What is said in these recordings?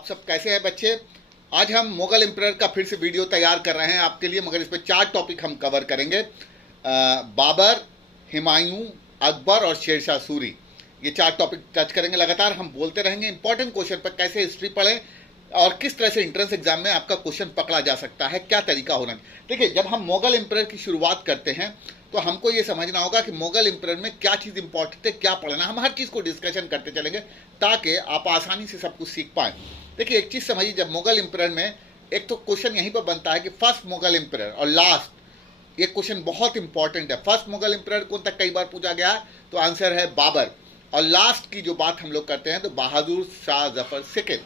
आप सब कैसे हैं बच्चे। आज हम मुगल एम्परर का फिर से वीडियो तैयार कर रहे हैं आपके लिए, मगर इस पर 4 टॉपिक हम कवर करेंगे। बाबर, हुमायूं, अकबर और शेरशाह सूरी, ये 4 टॉपिक टच करेंगे। लगातार हम बोलते रहेंगे इंपॉर्टेंट क्वेश्चन पर, कैसे हिस्ट्री पढ़ें और किस तरह से एंट्रेंस एग्जाम में आपका क्वेश्चन पकड़ा जा सकता है, क्या तरीका होना। देखिए, जब हम मुगल एम्परर की शुरुआत करते हैं तो हमको ये समझना होगा कि मुगल एम्परर में क्या चीज़ इंपॉर्टेंट है, क्या पढ़ना। हम हर चीज़ को डिस्कशन करते चलेंगे ताकि आप आसानी से सब कुछ सीख पाएँ। देखिए, एक चीज़ समझिए, जब मुगल एम्परर में एक तो क्वेश्चन यहीं पर बनता है कि फर्स्ट मुगल एम्परर और लास्ट, ये क्वेश्चन बहुत इंपॉर्टेंट है। फर्स्ट मुगल एम्परर कौन तक कई बार पूछा गया है, तो आंसर है बाबर। और लास्ट की जो बात हम लोग करते हैं तो बहादुर शाह जफर सेकेंड,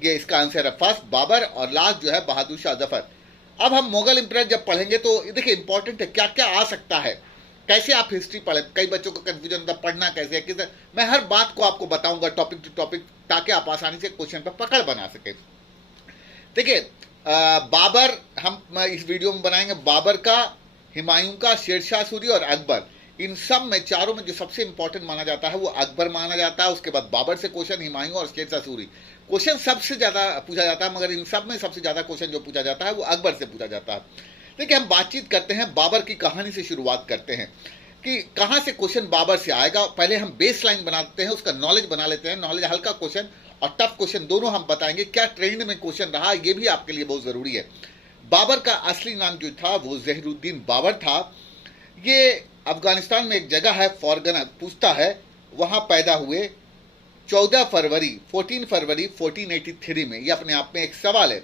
ये इसका आंसर है। फर्स्ट बाबर और लास्ट जो है बहादुर शाह जफर। अब हम मुगल एम्परर जब पढ़ेंगे तो देखिए इंपॉर्टेंट है क्या क्या आ सकता है, कैसे आप हिस्ट्री पढ़ें। कई बच्चों को कंफ्यूजन होता है पढ़ना कैसे है, किस। मैं हर बात को आपको बताऊंगा टॉपिक टू टॉपिक, ताकि आप आसानी से क्वेश्चन पर पकड़ बना सके। देखिए, बाबर हम इस वीडियो में बनाएंगे, बाबर का, हुमायूं का, शेरशाह सूरी और अकबर। इन सब में, चारों में जो सबसे इंपॉर्टेंट माना जाता है वो अकबर माना जाता है। उसके बाद बाबर से क्वेश्चन, हुमायूं और शेरशाह सूरी। क्वेश्चन सबसे ज़्यादा पूछा जाता है, मगर इन सब में सबसे ज़्यादा क्वेश्चन जो पूछा जाता है वो अकबर से पूछा जाता है। देखिए, हम बातचीत करते हैं, बाबर की कहानी से शुरुआत करते हैं कि कहाँ से क्वेश्चन बाबर से आएगा। पहले हम बेस लाइन बनाते हैं, उसका नॉलेज बना लेते हैं। नॉलेज, हल्का क्वेश्चन और टफ क्वेश्चन दोनों हम बताएंगे। क्या ट्रेंड में क्वेश्चन रहा, ये भी आपके लिए बहुत ज़रूरी है। बाबर का असली नाम जो था वो ज़हीरुद्दीन बाबर था। ये अफगानिस्तान में एक जगह है फॉरगना, पूछता है, वहाँ पैदा हुए 14 फरवरी 1483 में। ये अपने आप में एक सवाल है।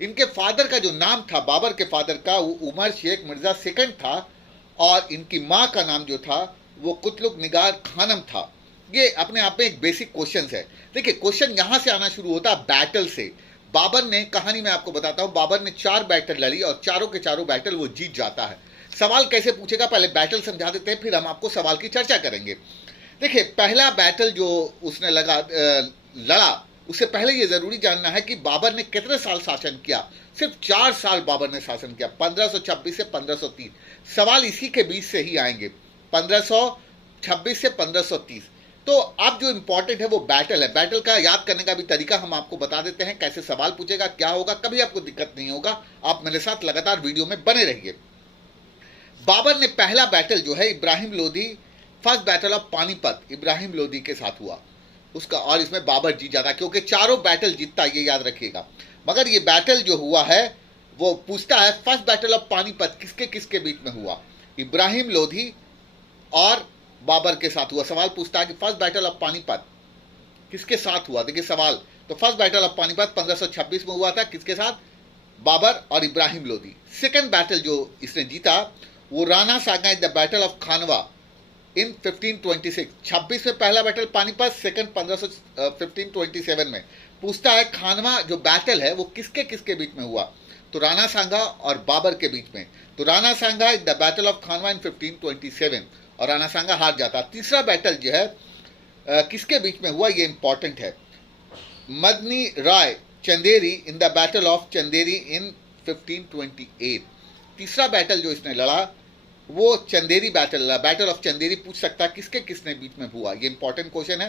इनके फादर का जो नाम था, बाबर के फादर का, वो उमर शेख मिर्ज़ा सेकंड था, और इनकी माँ का नाम जो था वो कुतलुक निगार खानम था। ये अपने आप में एक बेसिक क्वेश्चन है। देखिए, क्वेश्चन यहाँ से आना शुरू होता है बैटल से। बाबर ने, कहानी में आपको बताता हूँ, बाबर ने 4 बैटल लड़ी और चारों के चारों बैटल वो जीत जाता है। सवाल कैसे पूछेगा, पहले बैटल समझा देते हैं, फिर हम आपको सवाल की चर्चा करेंगे। देखिए, पहला बैटल जो उसने लड़ा, उससे पहले ये जरूरी जानना है कि बाबर ने कितने साल शासन किया। सिर्फ 4 साल बाबर ने शासन किया, 1526 से 1530। सवाल इसी के बीच से ही आएंगे, 1526 से 1530। तो अब जो इंपॉर्टेंट है वो बैटल है। बैटल का याद करने का भी तरीका हम आपको बता देते हैं, कैसे सवाल पूछेगा, क्या होगा। कभी आपको दिक्कत नहीं होगा, आप मेरे साथ लगातार वीडियो में बने रहिए। बाबर ने पहला बैटल जो है Ibrahim Lodi, first battle of Panipat Ibrahim Lodi के साथ हुआ उसका, और इसमें बाबर जीत जाता, क्योंकि चारों बैटल जीतता, ये याद रखिएगा। मगर ये बैटल जो हुआ है वो पूछता है फर्स्ट बैटल ऑफ पानीपत किसके किसके बीच में हुआ, इब्राहिम लोधी और बाबर के साथ हुआ। सवाल पूछता है कि फर्स्ट बैटल ऑफ पानीपत किसके साथ हुआ। देखिए सवाल, तो फर्स्ट बैटल ऑफ पानीपत 1526 में हुआ था, किसके साथ, बाबर और इब्राहिम लोधी। सेकेंड बैटल जो इसने जीता वो राणा सांगा the battle of Khanwa in 1526। 26 में पहला बैटल पानीपत, सेकंड 1527 में। पूछता है खानवा जो बैटल है वो किसके किसके बीच में हुआ, तो राणा सांगा और बाबर के बीच में। तो राणा सांगा द बैटल ऑफ खानवा इन 1527, और राणा सांगा हार जाता। तीसरा बैटल जो है किसके बीच में हुआ, ये इंपॉर्टेंट है, Medini Rai Chanderi in the battle of Chanderi in 1528। तीसरा बैटल जो इसने लड़ा वो चंदेरी बैटल लड़ा, बैटल ऑफ चंदेरी। पूछ सकता है किसके किसने बीच में हुआ, ये इंपॉर्टेंट क्वेश्चन है।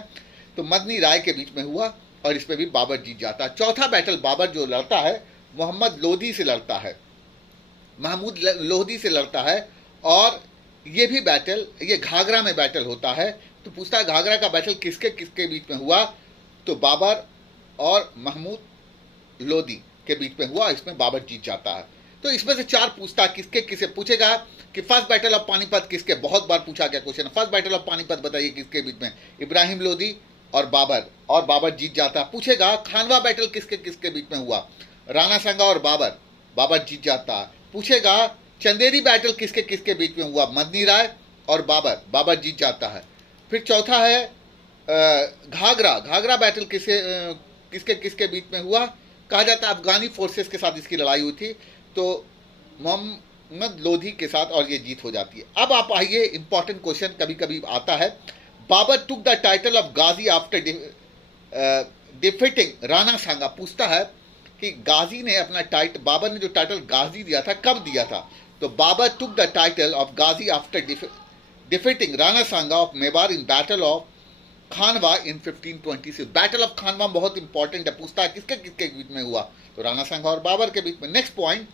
तो मदनी राय के बीच में हुआ, और इसमें भी बाबर जीत जाता। चौथा बैटल बाबर जो लड़ता है मोहम्मद लोधी से लड़ता है, महमूद लोधी से लड़ता है, और ये भी बैटल, ये घाघरा में बैटल होता है। तो पूछता है घाघरा का बैटल किसके किसके बीच में हुआ, तो बाबर और महमूद लोधी के बीच में हुआ, इसमें बाबर जीत जाता है। तो इसमें से 4 पूछता है, किसके किसे पूछेगा कि फर्स्ट बैटल ऑफ पानीपत किसके, बहुत बार पूछा गया question, first battle of Panipat बताइए किसके बीच में, इब्राहिम लोधी और बाबर जीत जाता। पूछेगा खानवा बैटल किसके किसके बीच में हुआ, राणा सांगा और बाबर जीत जाता। पूछेगा चंदेरी बैटल किसके किसके बीच में हुआ, मदनी राय और बाबर जीत जाता है। फिर चौथा है घाघरा बैटल किसके किसके बीच में हुआ, कहा जाता है अफगानी फोर्सेस के साथ इसकी लड़ाई हुई थी, तो मोहम्मद लोधी के साथ, और ये जीत हो जाती है। अब आप आइए, इंपॉर्टेंट क्वेश्चन कभी कभी आता है, Babur took the title of Ghazi after defeating Rana Sanga. पूछता है कि गाजी ने अपना टाइटल, बाबर ने जो टाइटल गाजी दिया था कब दिया था, तो Babur took the title of Ghazi after defeating Rana Sanga of Mewar in battle of Khanwa in 1526। Battle of Khanwa बहुत इंपॉर्टेंट है, पूछता है किसके किसके बीच में हुआ, तो राणा सांगा और बाबर के बीच में। Next point,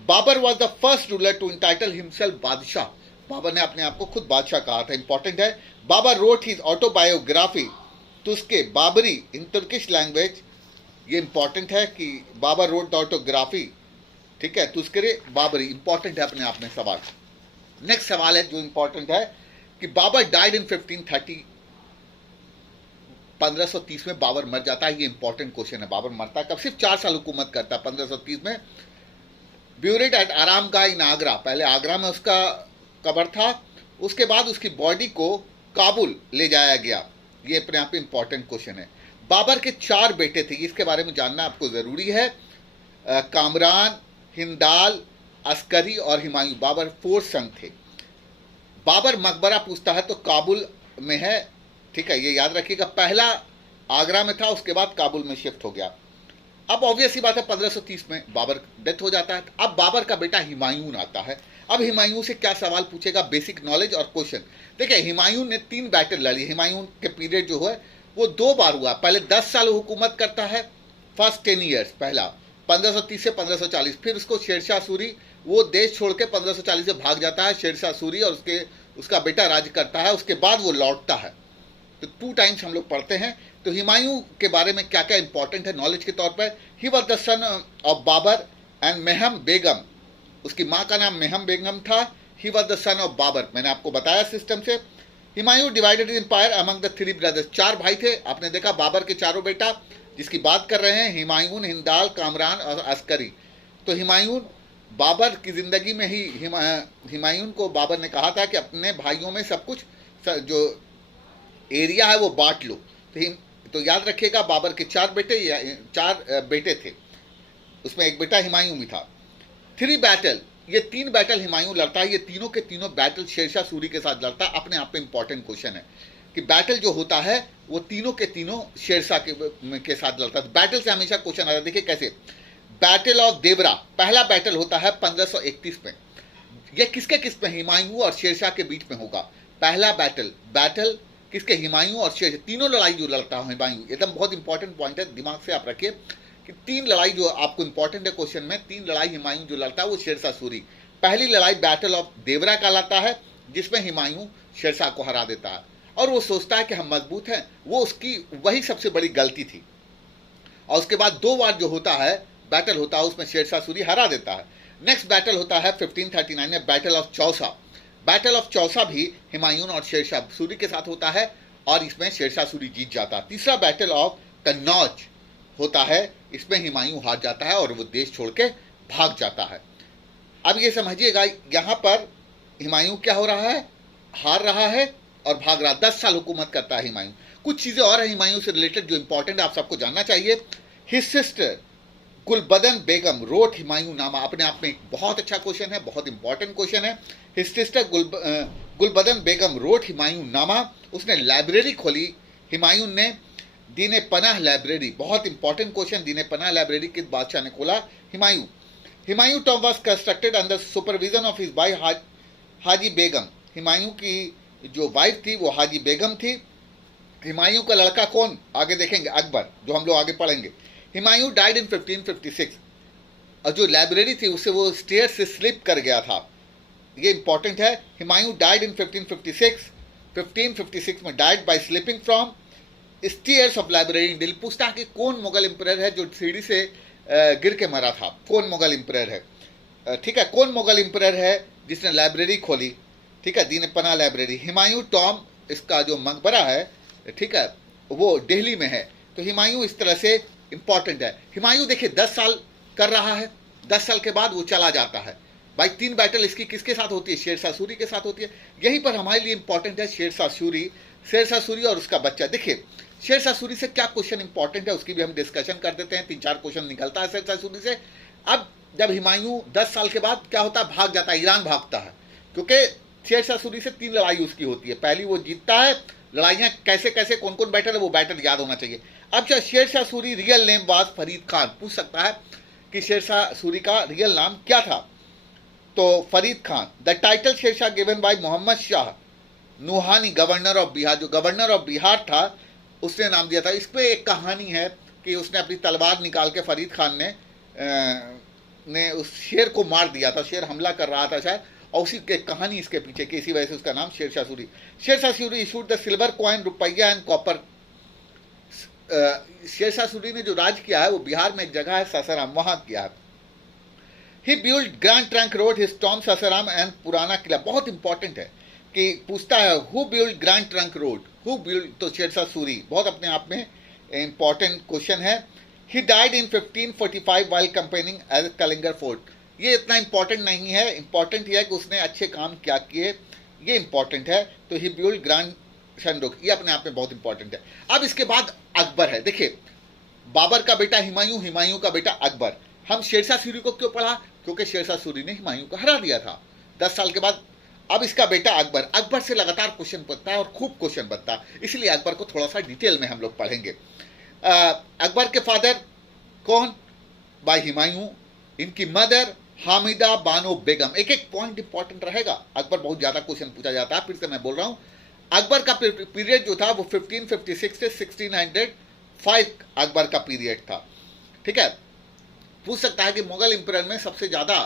Babur was the first ruler to entitle himself Badshah. Babur ने अपने आप को खुद बादशाह कहा था, इंपॉर्टेंट है। Babur wrote his autobiography Tuzuk Baburi in Turkish language, ये इंपॉर्टेंट है कि बाबर रोट द ऑटोग्राफी, ठीक है, तुस्करे बाबरी, इंपॉर्टेंट है अपने आप में सवाल। नेक्स्ट सवाल है जो इंपॉर्टेंट है कि बाबर डाइड इन 1530, 1530 में बाबर मर जाता है, ये इंपॉर्टेंट क्वेश्चन है। बाबर मरता है कब, सिर्फ 4 साल हुकूमत करता है 1530 में। ब्यूरिड एट आरामगाह इन आगरा, पहले आगरा में उसका कब्र था, उसके बाद उसकी बॉडी को काबुल ले जाया गया, ये अपने आप में इंपॉर्टेंट क्वेश्चन है। बाबर के 4 बेटे थे, इसके बारे में जानना आपको जरूरी है, कामरान, हिंदाल, अस्करी और हुमायूं। बाबर 4 सन थे। बाबर मकबरा पूछता है तो काबुल में है, ठीक है, ये याद रखिएगा। पहला आगरा में था, उसके बाद काबुल में शिफ्ट हो गया। अब ऑब्वियस ही बात है 1530 में बाबर डेथ हो जाता है। अब बाबर का बेटा हुमायूं आता है। अब हुमायूं से क्या सवाल पूछेगा, बेसिक नॉलेज और क्वेश्चन। देखिए हुमायूं ने 3 बैटल लड़ी। हुमायूं के पीरियड जो है वो 2 बार हुआ, पहले 10 साल हुकूमत करता है, फर्स्ट 10 ईयर्स, पहला 1530 से 1540। फिर उसको शेरशाह सूरी, वो देश छोड़ के 1540 से भाग जाता है, शेरशाह सूरी और उसका बेटा राज करता है, उसके बाद वो लौटता है। तो 2 टाइम्स हम लोग पढ़ते हैं। तो हुमायूं के बारे में क्या क्या इंपॉर्टेंट है नॉलेज के तौर पर, he was the son of Babur and Maham Begum, उसकी माँ का नाम मेहम बेगम था। He was the son of Babur, मैंने आपको बताया सिस्टम से। Humayun divided empire among the 3 brothers, 4 भाई थे, आपने देखा बाबर के 4 बेटा जिसकी बात कर रहे हैं, हुमायूं, हिंदाल, कामरान और अस्करी। तो हुमायूं, बाबर की जिंदगी में ही हुमायूं को बाबर ने कहा था कि अपने भाइयों में सब कुछ जो एरिया है वो बांट लो। तो याद रखिएगा बाबर के 4 बेटे थे, उसमें एक बेटा हुमायूं भी था। 3 बैटल, ये 3 बैटल हुमायूं लड़ता है, ये तीनों के तीनों बैटल शेरशाह सूरी के साथ लड़ता है। अपने आप में इंपॉर्टेंट क्वेश्चन है कि बैटल जो होता है वो तीनों के तीनों शेरशाह के साथ लड़ता है। बैटल से हमेशा क्वेश्चन आता है, देखिए कैसे। बैटल ऑफ देवरा, पहला बैटल होता है 1531 में, ये किसके किस में, हुमायूं और शेरशाह के बीच में होगा पहला बैटल किसके, हुमायूं और शेरशाह, तीनों लड़ाई जो लड़ता है हुमायूं, एकदम बहुत इंपॉर्टेंट पॉइंट है, दिमाग से आप रखिए कि 3 लड़ाई जो आपको इंपॉर्टेंट है क्वेश्चन में, 3 लड़ाई हुमायूं जो लड़ता है वो शेरशाह सूरी। पहली लड़ाई बैटल ऑफ देवरा कहलाता है, जिसमें हुमायूं शेरशाह को हरा देता है और वो सोचता है कि हम मजबूत हैं, वो उसकी वही सबसे बड़ी गलती थी। और उसके बाद 2 बार जो होता है बैटल होता है उसमें शेरशाह सूरी हरा देता है। नेक्स्ट बैटल होता है 1539 में, battle of Chausa. Battle of Chausa भी हुमायूं और शेरशाह सूरी के साथ होता है और इसमें शेरशाह सूरी जीत जाता है। तीसरा बैटल ऑफ कन्नौज होता है, इसमें हुमायूं हार जाता है और वो देश छोड़ के भाग जाता है। अब ये समझिएगा यहाँ पर हुमायूं क्या हो रहा है, हार रहा है और भाग रहा। 10 साल हुकूमत करता है हुमायूं। कुछ चीज़ें और हैं हुमायूं से रिलेटेड जो इंपॉर्टेंट आप सबको जानना चाहिए। हिज सिस्टर गुलबदन बेगम रोट हुमायूं नामा, अपने आप में एक बहुत अच्छा क्वेश्चन है, बहुत इंपॉर्टेंट क्वेश्चन है। हिज सिस्टर गुलबदन बेगम रोट हुमायूं नामा, उसने लाइब्रेरी खोली हुमायूं ने, दीन पनाह लाइब्रेरी, बहुत इंपॉर्टेंट क्वेश्चन, दीन पनाह लाइब्रेरी किस बादशाह ने खोला, Humayun. Humayun tomb was constructed under supervision of his wife Haji Begum, Humayun की जो वाइफ थी वो हाजी बेगम थी। हुमायूं का लड़का कौन, आगे देखेंगे, अकबर, जो हम लोग आगे पढ़ेंगे। हुमायूं डाइड इन 1556 और जो लाइब्रेरी थी उससे वो स्टेयर से स्लिप कर गया था, ये इंपॉर्टेंट है। हुमायूं डाइड इन 1556 में died by slipping from stairs of library in Delhi. पूछता है कि कौन मुगल एम्परर है जो सीढ़ी से गिर के मरा था, कौन मुगल एम्परर है, ठीक है, कौन मुगल एम्परर है जिसने लाइब्रेरी खोली, ठीक है, दीन पनाह लाइब्रेरी। हुमायूं टॉम, इसका जो मकबरा है, ठीक है, वो दिल्ली में है। तो हुमायूं इस तरह से इंपॉर्टेंट है। हुमायूं देखिए 10 साल कर रहा है, 10 साल के बाद वो चला जाता है। भाई 3 बैटल इसकी किसके साथ होती है, शेरशाह सूरी के साथ होती है। यहीं पर हमारे लिए इंपॉर्टेंट है शेरशाह सूरी और उसका बच्चा। देखिए शेरशाह सूरी से क्या क्वेश्चन इंपॉर्टेंट है उसकी भी हम डिस्कशन कर देते हैं। 3-4 क्वेश्चन निकलता है शेरशाह सूरी से। अब जब हुमायूं 10 साल के बाद क्या होता है, भाग जाता है, ईरान भागता है, क्योंकि शेरशाह सूरी से 3 लड़ाई उसकी होती है। पहली वो जीतता है, लड़ाइयाँ कैसे कैसे कौन कौन बैटल है वो बैटल याद होना चाहिए। अब जो Sher Shah Suri real name was Farid Khan, पूछ सकता है कि शेरशाह सूरी का रियल नाम क्या था, तो Farid Khan. The title Shershah given by Mohammad Shah Nuhani governor of Bihar, जो गवर्नर ऑफ बिहार था उसने नाम दिया था। इसमें एक कहानी है कि उसने अपनी तलवार निकाल के फरीद खान ने उस शेर को मार दिया था, शेर हमला कर रहा था शायद, और उसी के कहानी इसके पीछे की, इसी वजह से उसका नाम Sher Shah Suri. Sher Shah Suri issued the silver coin, rupiya and copper. Sher Shah Suri ने जो राज किया है वो बिहार में एक जगह है सासाराम, वहां किया है। He build Grand Trunk Road, his tomb Sasaram and Purana Qila. बहुत इंपॉर्टेंट है कि पूछता है who build Grand Trunk Road, who build, तो शेरशाह सूरी, बहुत अपने आप में इंपॉर्टेंट क्वेश्चन है। He died in 1545 while campaigning as Kalinjar fort. ये इतना इंपॉर्टेंट नहीं है, इंपॉर्टेंट यह है कि उसने अच्छे काम क्या किए, ये इंपॉर्टेंट है। तो ही बिल्ड ग्रैंड शनरुख, ये अपने आप में बहुत इंपॉर्टेंट है। अब इसके बाद अकबर है। देखिए, बाबर का बेटा हुमायूं, हुमायूं का बेटा अकबर। हम शेरशाह सूरी को क्यों पढ़ा? क्योंकि शेरशाह सूरी ने हुमायूं को हरा दिया था 10 साल के बाद। अब इसका बेटा अकबर, अकबर से लगातार क्वेश्चन बनता है और खूब क्वेश्चन बनता है, इसलिए अकबर को थोड़ा सा डिटेल में हम लोग पढ़ेंगे। अकबर के फादर कौन? बाय हुमायूं। इनकी मदर हामिदा बानो बेगम। एक एक पॉइंट इंपॉर्टेंट रहेगा, अकबर बहुत ज्यादा क्वेश्चन पूछा जाता है। फिर से मैं बोल रहा हूं, अकबर का पीरियड जो था वो 1556 से 1605 अकबर का पीरियड था। ठीक है, पूछ सकता है कि मुगल इंपीरियर में सबसे ज्यादा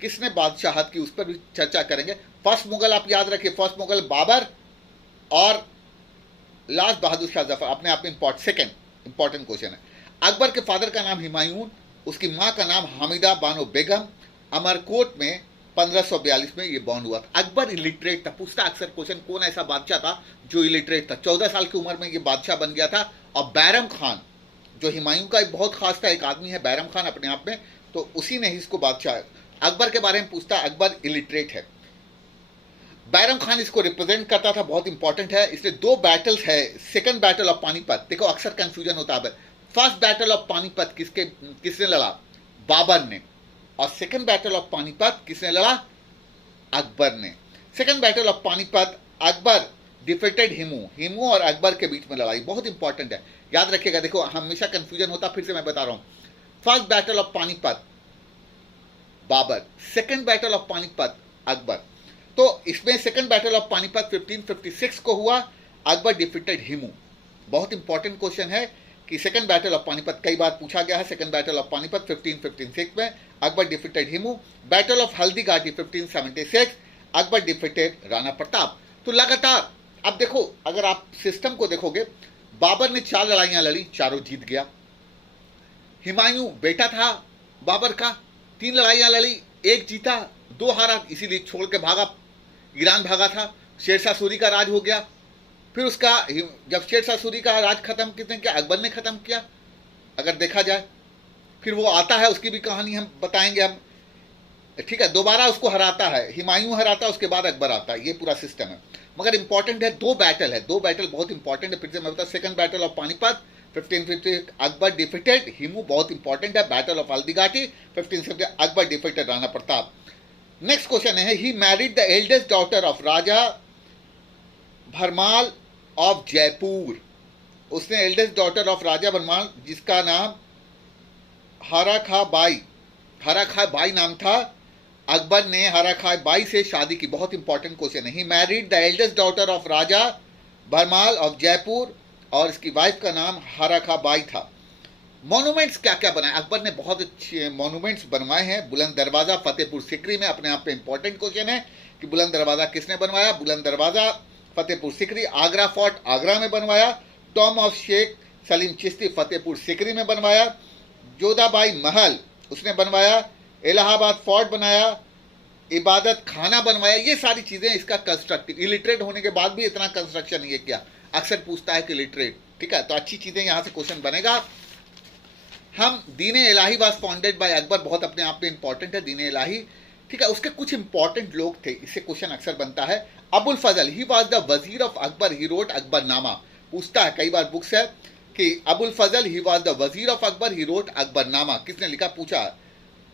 किसने बादशाहत की, उस पर भी चर्चा करेंगे। फर्स्ट मुगल आप याद रखिए, फर्स्ट मुगल बाबर और लास्ट बहादुर शाह जफर, अपने आप में सेकंड इंपॉर्टेंट क्वेश्चन है। अकबर के फादर का नाम हुमायूं, उसकी मां का नाम हामिदा बानो बेगम। अमरकोट में 1542 में ये बॉर्न हुआ था। अकबर इलिटरेट था, पूछता अक्सर क्वेश्चन, कौन ऐसा बादशाह था जो इलिटरेट था? 14 साल की उम्र में ये बादशाह बन गया था। और बैरम खान, जो हुमायूं का एक बहुत खास था एक आदमी है बैरम खान अपने आप में, तो उसी ने ही इसको बादशाह। अकबर के बारे में पूछता, अकबर इलिटरेट है। बैरम खान इसको रिप्रेजेंट करता था, बहुत इंपॉर्टेंट है। इसलिए 2 बैटल्स है। सेकंड बैटल ऑफ पानीपत, देखो अक्सर कंफ्यूजन होता है। फर्स्ट बैटल ऑफ पानीपत किसने लड़ा? बाबर ने। और सेकंड बैटल ऑफ पानीपत किसने लड़ा? अकबर ने। Second battle of Panipat Akbar defeated Hemu और अकबर के बीच में लड़ाई, बहुत इंपॉर्टेंट है, याद रखिएगा। देखो हमेशा कंफ्यूजन होता, फिर से मैं बता रहा हूं। First battle of Panipat Babur, second battle of Panipat Akbar. तो इसमें सेकंड बैटल ऑफ पानीपत 1556 को हुआ, अकबर डिफीटेड हिमू। बहुत इंपॉर्टेंट क्वेश्चन है कि सेकंड बैटल ऑफ पानीपत कई बार पूछा गया है। सेकंड बैटल ऑफ पानीपत 1556 में Akbar defeated Hemu. Battle of Haldi घाटी 1576 अकबर डिफीटेड राणा प्रताप। तो लगातार अब देखो, अगर आप सिस्टम को देखोगे, बाबर ने 4 लड़ाइयां लड़ी, चारों जीत गया। हुमायूं बेटा था बाबर का, 3 लड़ाइयां लड़ी, 1 जीता, 2 हारा, इसीलिए छोड़ के भागा, ईरान भागा था। शेरशाह सूरी का राज हो गया। फिर उसका जब शेरशाह सूरी का राज खत्म किसने किया? अकबर ने खत्म किया, अगर देखा जाए। फिर वो आता है, उसकी भी कहानी हम बताएंगे हम, ठीक है। दोबारा उसको हराता है, हुमायूं हराता है, उसके बाद अकबर आता है, ये पूरा सिस्टम है। मगर इंपॉर्टेंट है, 2 बैटल है, 2 बैटल बहुत इंपॉर्टेंट है। फिर से मैं बता, second battle of Panipat 1550 Akbar defeated Hemu, बहुत इंपॉर्टेंट है। Battle of Haldi Ghati 1550 Akbar defeated Rana Pratap. Next question है, he married the eldest daughter of Raja Bharmal of Jaipur. उसने eldest daughter of Raja Bharmal, जिसका नाम हरा खा बाई नाम था, अकबर ने हरा खा बाई से शादी की। बहुत इंपॉर्टेंट क्वेश्चन है। He married the eldest daughter of Raja Bharmal of Jaipur और इसकी वाइफ का नाम हरा खा बाई था। मॉन्यूमेंट्स क्या क्या बनाए? अकबर ने बहुत अच्छे मॉन्यूमेंट्स बनवाए हैं। बुलंद दरवाजा फतेहपुर सिकरी में, अपने आप पे इंपॉर्टेंट क्वेश्चन है कि बुलंद दरवाजा किसने बनवाया? बुलंद दरवाजा फतेहपुर सिकरी। आगरा फोर्ट आगरा में बनवाया। टॉम ऑफ शेख सलीम चिश्ती फतेहपुर सिकरी में बनवाया। जोधाबाई महल उसने बनवाया। इलाहाबाद फोर्ट बनाया। इबादत खाना बनवाया। ये सारी चीजें इसका कंस्ट्रक्टिव, इलिटरेट होने के बाद भी इतना कंस्ट्रक्शन ये किया। अक्सर पूछता है कि लिटरेट, ठीक है, तो अच्छी चीजें यहां से क्वेश्चन बनेगा। हम दीने इलाही वाज फाउंडेड बाय अकबर, बहुत अपने आप में इंपॉर्टेंट है दीने इलाही, ठीक है। उसके कुछ इंपॉर्टेंट लोग थे, इससे क्वेश्चन अक्सर बनता है। अबुल फजल, ही वाज द वजीर of Akbar, he wrote Akbarnama. पूछता है, कई बार बुक्स है कि अबुल फजल ही वाज द वजीर of Akbar, he wrote Akbarnama. किसने लिखा? पूछा।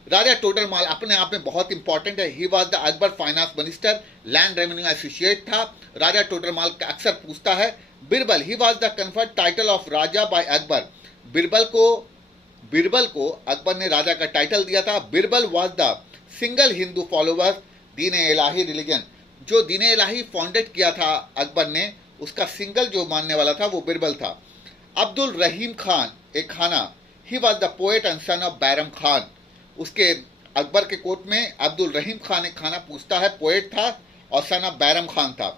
राजा टोडरमाल अपने आप में बहुत इंपॉर्टेंट है। He was the Akbar finance minister, land revenue associate था। राजा टोडरमाल का अक्सर पूछता है। Birbal, he was the conferred title of Raja by Akbar. Birbal को अकबर ने राजा का टाइटल दिया था। Birbal was the single Hindu follower Din Ilahi religion. जो दीन इलाही फाउंडेड किया था अकबर ने, उसका सिंगल जो मानने वाला था वो बिरबल था। अब्दुल रहीम खान एक खाना, ही was the poet and son of Bairam Khan. उसके अकबर के कोर्ट में अब्दुल रहीम खान एक खाना पूछता है, पोएट था और सन ऑफ बैरम खान था।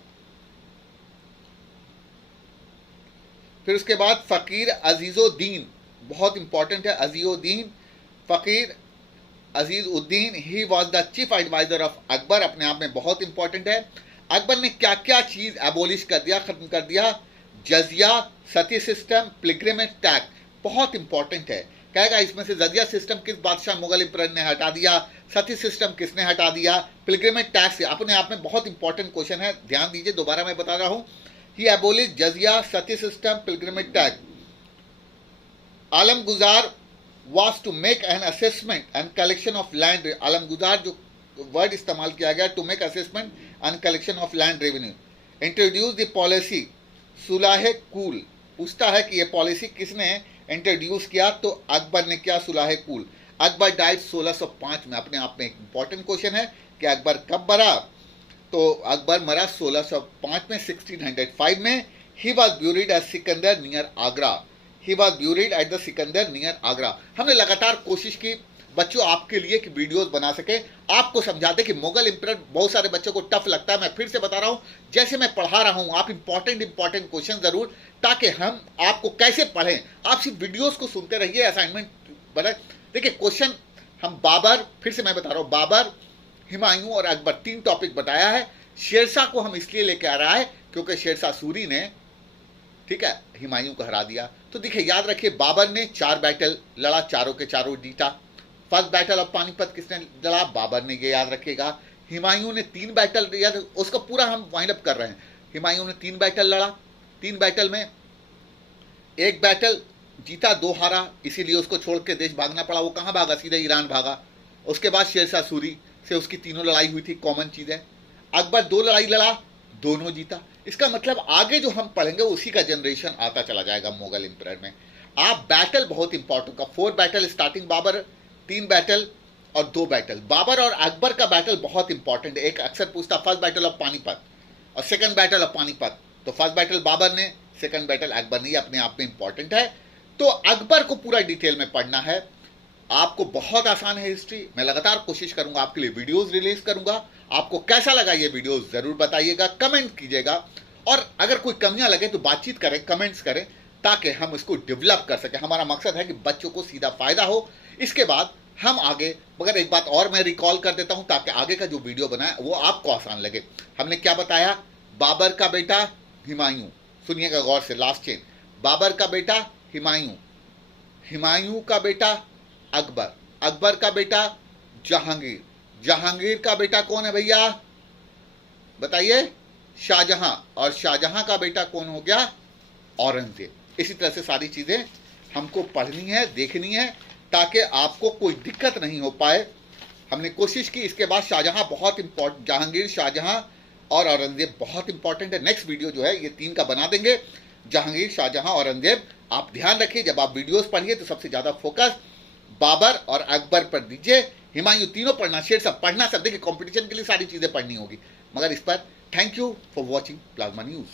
फिर उसके बाद फ़कीर अजीज़ुद्दीन, बहुत इंपॉर्टेंट है, Azizuddin Faqir Azizuddin, he was the chief adviser of Akbar, अपने आप में बहुत इंपॉर्टेंट है। अकबर ने क्या क्या चीज़ एबोलिश कर दिया, ख़त्म कर दिया? जजिया, सती सिस्टम, पिलग्रिमेज टैक्स, बहुत इंपॉर्टेंट है। कहेगा इसमें से जजिया सिस्टम किस बादशाह मुगल एम्परर ने हटा दिया, सती सिस्टम किसने हटा दिया, पिलग्रिमेज टैक्स अपने आप में बहुत इंपॉर्टेंट क्वेश्चन है, ध्यान दीजिए, दोबारा मैं बता रहा हूँ। He abolish jizya, sati system, pilgrimage tax. Amalguzar was to make an assessment and collection of land। Amalguzar जो वर्ड इस्तेमाल किया गया, to make assessment and collection of land revenue। Introduce the policy Sulh Kul, पूछता है कि ये पॉलिसी किसने इंट्रोड्यूस किया, तो अकबर ने किया, सुलाह कूल। अकबर डाइड 1605 में, अपने आप में एक इंपॉर्टेंट क्वेश्चन है कि अकबर कब मरा, तो अकबर मरा 1605 में, 1605 में। He was buried at Sikandar near Agra, he was buried at the Sikandar near Agra. हमने लगातार कोशिश की बच्चों आपके लिए कि वीडियोस बना सके, आपको समझा दे कि मुगल एम्परर बहुत सारे बच्चों को टफ लगता है। मैं फिर से बता रहा हूं, जैसे मैं पढ़ा रहा हूं आप इंपॉर्टेंट क्वेश्चन जरूर, ताकि हम आपको कैसे पढ़ें, आप सिर्फ वीडियोस को सुनते रहिए, असाइनमेंट बने। देखिए क्वेश्चन हम बाबर, फिर से मैं बता रहा हूँ, बाबर, हुमायूं और अकबर, 3 टॉपिक बताया है। शेरशाह को हम इसलिए लेके आ रहा है क्योंकि शेरशाह सूरी ने, ठीक है, हुमायूं को हरा दिया। तो देखिए याद रखिए, बाबर ने 4 बैटल लड़ा, चारों के चारों जीता। फर्स्ट बैटल ऑफ पानीपत किसने लड़ा, बाबर ने, ये याद रखिएगा। हुमायूं ने 3 बैटल, याद उसका पूरा हम वाइंड अप कर रहे हैं। हुमायूं ने 3 बैटल लड़ा, 3 बैटल में 1 बैटल जीता, 2 हारा, इसीलिए उसको छोड़ के देश भागना पड़ा। वो कहाँ भागा, सीधे ईरान भागा। उसके बाद शेरशाह सूरी से उसकी 3 लड़ाई हुई थी, कॉमन चीज़ है। अकबर 2 लड़ाई लड़ा, दोनों जीता। इसका मतलब आगे जो हम पढ़ेंगे उसी का जनरेशन आता चला जाएगा मुगल एम्परर में। आप बैटल बहुत इंपॉर्टेंट का, 4 बैटल स्टार्टिंग बाबर, 3 बैटल और 2 बैटल। बाबर और अकबर का बैटल बहुत इंपॉर्टेंट है। एक अक्सर पूछता फर्स्ट बैटल ऑफ पानीपत और सेकंड बैटल ऑफ पानीपत, तो फर्स्ट बैटल बाबर ने, सेकंड बैटल अकबर ने, अपने आप में इंपॉर्टेंट है। तो अकबर को पूरा डिटेल में पढ़ना है, आपको बहुत आसान है हिस्ट्री। मैं लगातार कोशिश करूंगा आपके लिए वीडियोस रिलीज करूंगा। आपको कैसा लगा ये वीडियोस जरूर बताइएगा, कमेंट कीजिएगा, और अगर कोई कमियां लगे तो बातचीत करें, कमेंट्स करें, ताकि हम इसको डेवलप कर सकें। हमारा मकसद है कि बच्चों को सीधा फायदा हो। इसके बाद हम आगे, मगर एक बात और मैं रिकॉल कर देता हूं ताकि आगे का जो वीडियो बनाए वो आपको आसान लगे। हमने क्या बताया, बाबर का बेटा हुमायूं, सुनिएगा गौर से, लास्ट चेन, बाबर का बेटा हुमायूं, हुमायूं का बेटा अकबर, अकबर का बेटा जहांगीर, जहांगीर का बेटा कौन है भैया बताइए, शाहजहां, और शाहजहां का बेटा कौन हो गया, औरंगजेब। इसी तरह से सारी चीजें हमको पढ़नी है, देखनी है, ताकि आपको कोई दिक्कत नहीं हो पाए। हमने कोशिश की। इसके बाद शाहजहां बहुत इंपॉर्टेंट, जहांगीर, शाहजहां और औरंगजेब बहुत इंपॉर्टेंट है। नेक्स्ट वीडियो जो है ये 3 का बना देंगे, जहांगीर, शाहजहां, औरंगजेब। आप ध्यान रखिए, जब आप वीडियोस पढ़िए तो सबसे ज्यादा फोकस बाबर और अकबर पर दीजिए। हुमायूं तीनों पढ़ना, शेरशाह पढ़ना, सब देखिए कंपटीशन के लिए सारी चीजें पढ़नी होगी, मगर इस पर thank you for watching plasma news.